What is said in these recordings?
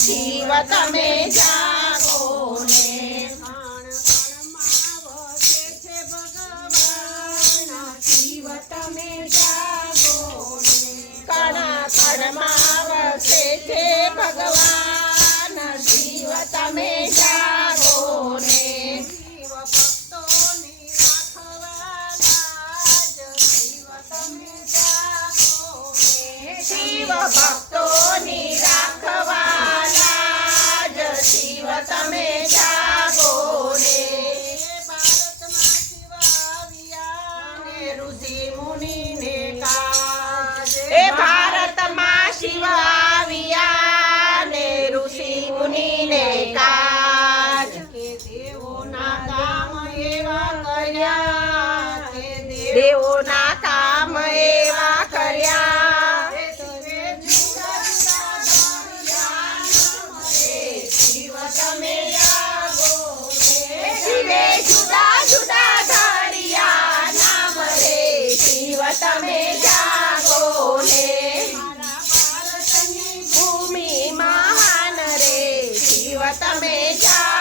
શિવ તમે જાગો ને કણ કણમાં વસે છે ભગવાન શિવ તમે જાગો ને કણા કણમાં વસે છે ભગવાન શિવ તમે જાગો ને શિવ ભક્તોની દેવોના કામ એવા કર્યા. શિવે જુદા જુદા ધર્યા શિવ તમે જાગો રે. નામ શિવ તમે જાગો ભૂમિ મહાન રે. શિવ તમે જાગો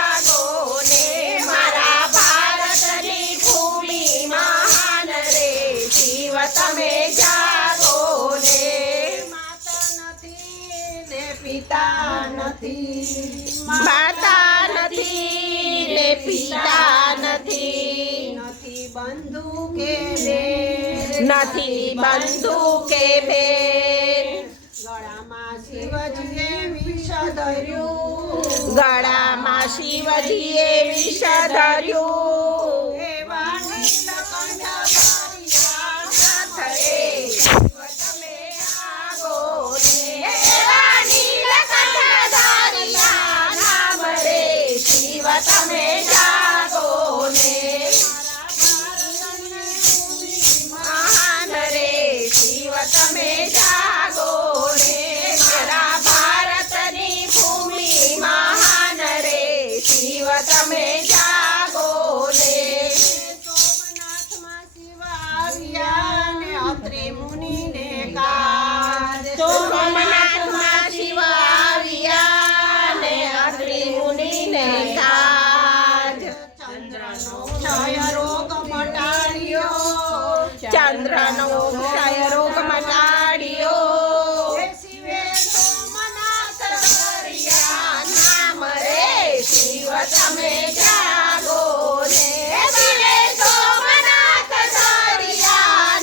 માતા નથી ને પિતા નથી. નથી બંધુ કે બેન નથી બંધુ કે બેન ગળામાં શિવજીએ વિષ ધર્યું. ગળામાં શિવજીએ વિષ ધર્યું. ચંદ્રનો ક્ષય રોગ મટાડ્યો શિવે નામ રે શિવ તમે જાગો ને. શિવે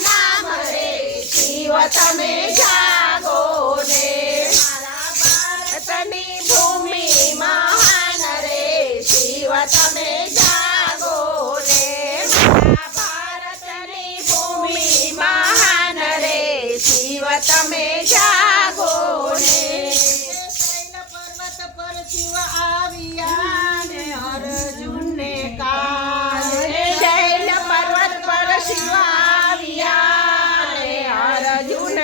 નામ રે શિવ તમે જાગો ને. મારા ભારતની ભૂમિ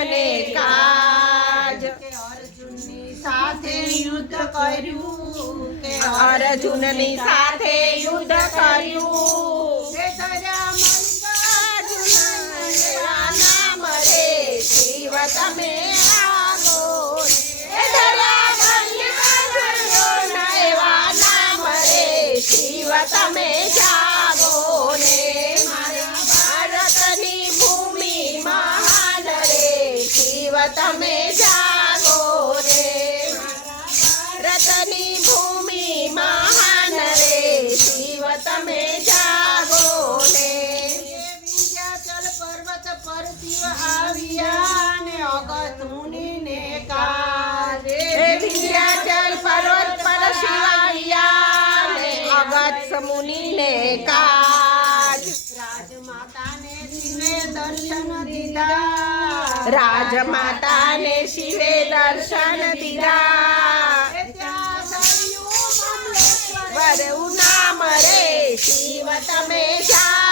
અર્જુનને કાજ કે અર્જુનની સાથે યુદ્ધ કર્યું કે અર્જુનની સાથે યુદ્ધ કર્યું હે ધર્યા મલ્લિકાર્જુન એવા નામ રે શિવ તમે તમે જાગો ને ભારતની ભૂમિ મહાન રે શિવ તમે જાગો ને વિંધ્યાચલ પર્વત પર શિવ આવ્યા ને અગત મુનિને કાજે એ વિંધ્યાચલ પર્વત પર શિવાયા ને અગત મુનિને કાજ રાજમાતાને શિવે દર્શન દીધા રાજમાતાને શિવે દર્શન દીધા. વરવું નામ રે શિવ તમે જાગો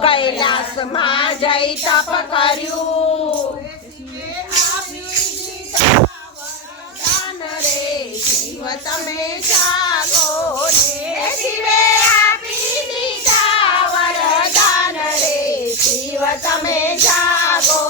કૈલાસમાં જઈ તપ કર્યું. શિવ તમે જાગો રે શિવે આપી દીધા વરદાન રે શિવ તમે જાગો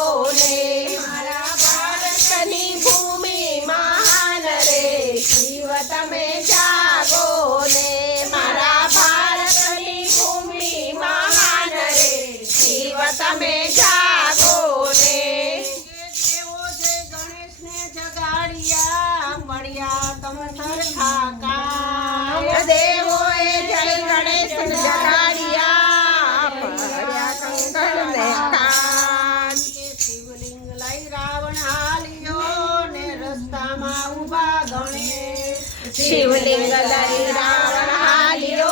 શિવલિંગ લઈ રાવણ હાલ્યો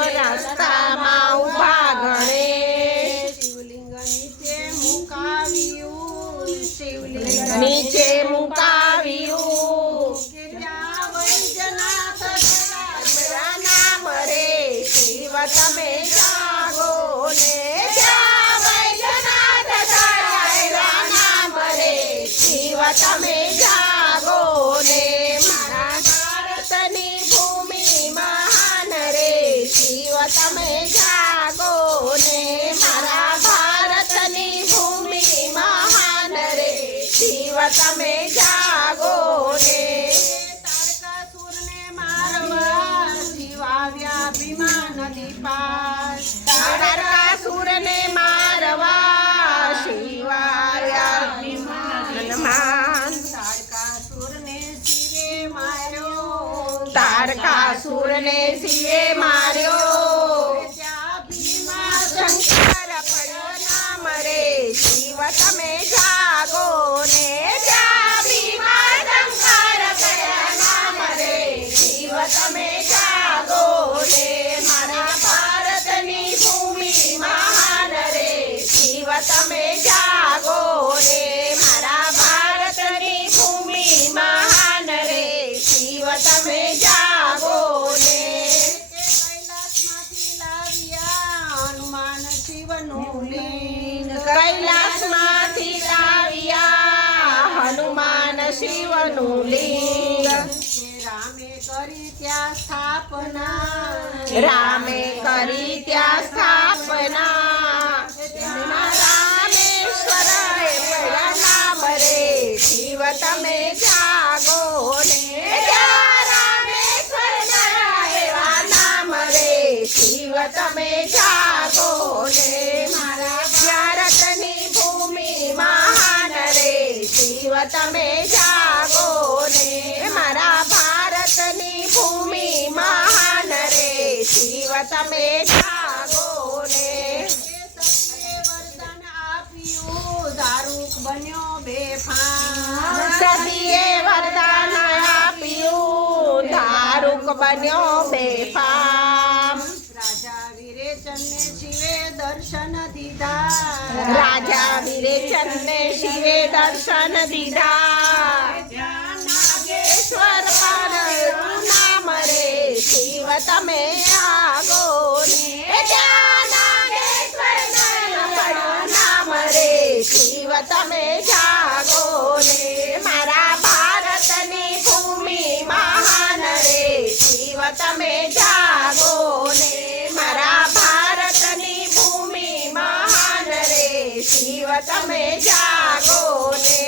રસ્તામાં ઊભા ગણેશ શિવલિંગ નીચે મુકાવ્યું શિવલિંગ નીચે મુકાવ્યું કે ત્યાં વૈજનાથ જગાડ્યા. નામ રે શિવ તમે જાગો ને જ્યાં વૈદ્યનાથ દયાળા નામ રે શિવ તમે જાગો તમે જાગો ને જ્યાં ભીમા શંકર પડ્યા નામ રે. શિવ તમે જાગો ને મારા ભારતની ભૂમિ મહાન રે. શિવ તમે લિંગ રામે કરી ત્યાં સ્થાપના રામે કરી ત્યાં સ્થાપના તેના રામેશ્વર રે શિવ તમે જાગો ને રામેશ્વર ના નામ રે શિવ તમે જાગો ને મારા ભારતની ભૂમિ મહાન રે શિવ તમે બન્યો બેફામ રાજા વિરેચનને શિવે દર્શન દીધા રાજા વિરેચનને શિવે દર્શન દીધા ત્યાં નાગેશ્વર પર નામ રે શિવ તમે આગો ને ત્યાં નાગેશ્વર પર નામ રે શિવ તમે જાગો તમે જાગો ને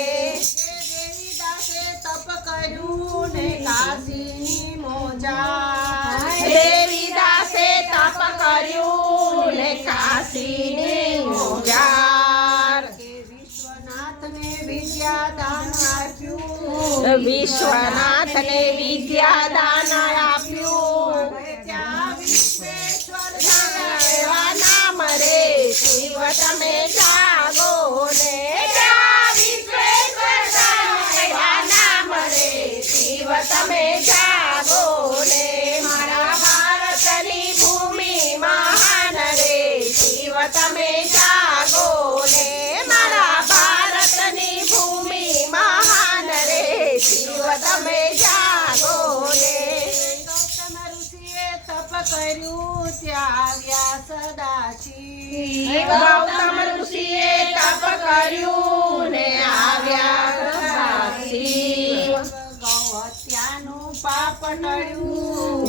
દેવીદાસે તપ કર્યું ને કાશીની મોજા દેવીદાસે તપ કર્યું ને કાશીની મોજા વિશ્વનાથને વિદ્યાદાન આપ્યું વિશ્વનાથને વિદ્યાદાન આપ્યું ત્યાં વિશ્વેશ્વર નામ રે શિવ તમે જા mulher. સદાશિવ ઋષિએ તપ કર્યું ને આવ્યા સદાશિવ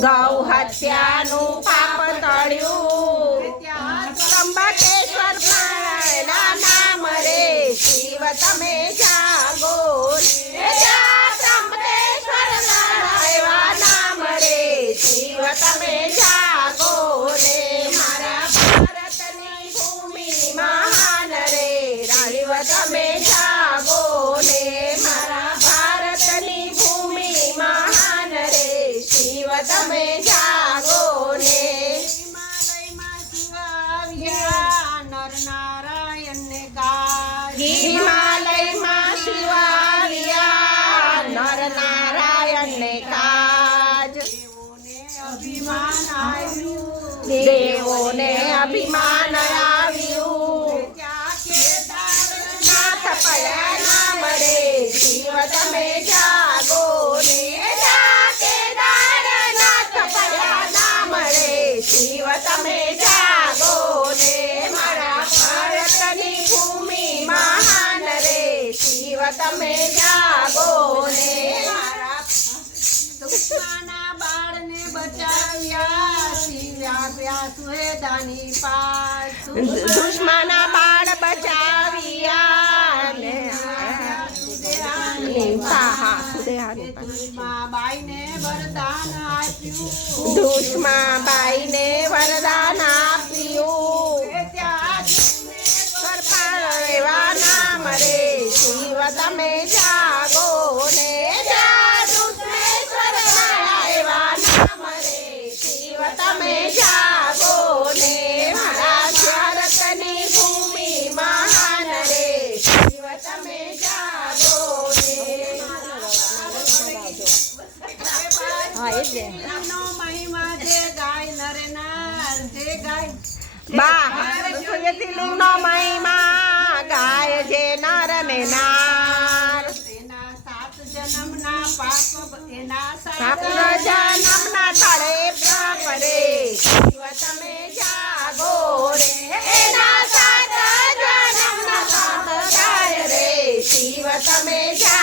ગૌ હત્યાનું પાપ ટળ્યું. નામ રે. શિવ તમે દેવોને અભિમાન આવ્યું નાથ પયા ના રે શિવ તમે જાગો ને જા કેદારનાથ પયા ના રે શિવ તમે જાગો ને મારા ભારતની ભૂમિ મહાન રે શિવ તમે જાગો ને મારા દુશ્મના બાળને બચાવ્યા શિવ આવ્યા સુહેદાની પાસ દુશ્મના બાળ બચાવ્યા ને હા હા સુદેહાની પાસે. દુશ્માબાઈને વરદાન આપ્યું દુશ્માબાઈને વરદાન આપ્યું એ ત્યાં કરપાળ એવા નામ રે શિવ તમે જાગો બા સુયતિલિંગનો મહિમા ગાય છે નર મેનાર. સાત જન્મના પાપ એના સાત જન્મના તળે પડે તમે જાગો રે. એના સાત જન્મના પાપ ગાય રે. શિવ તમે જાગો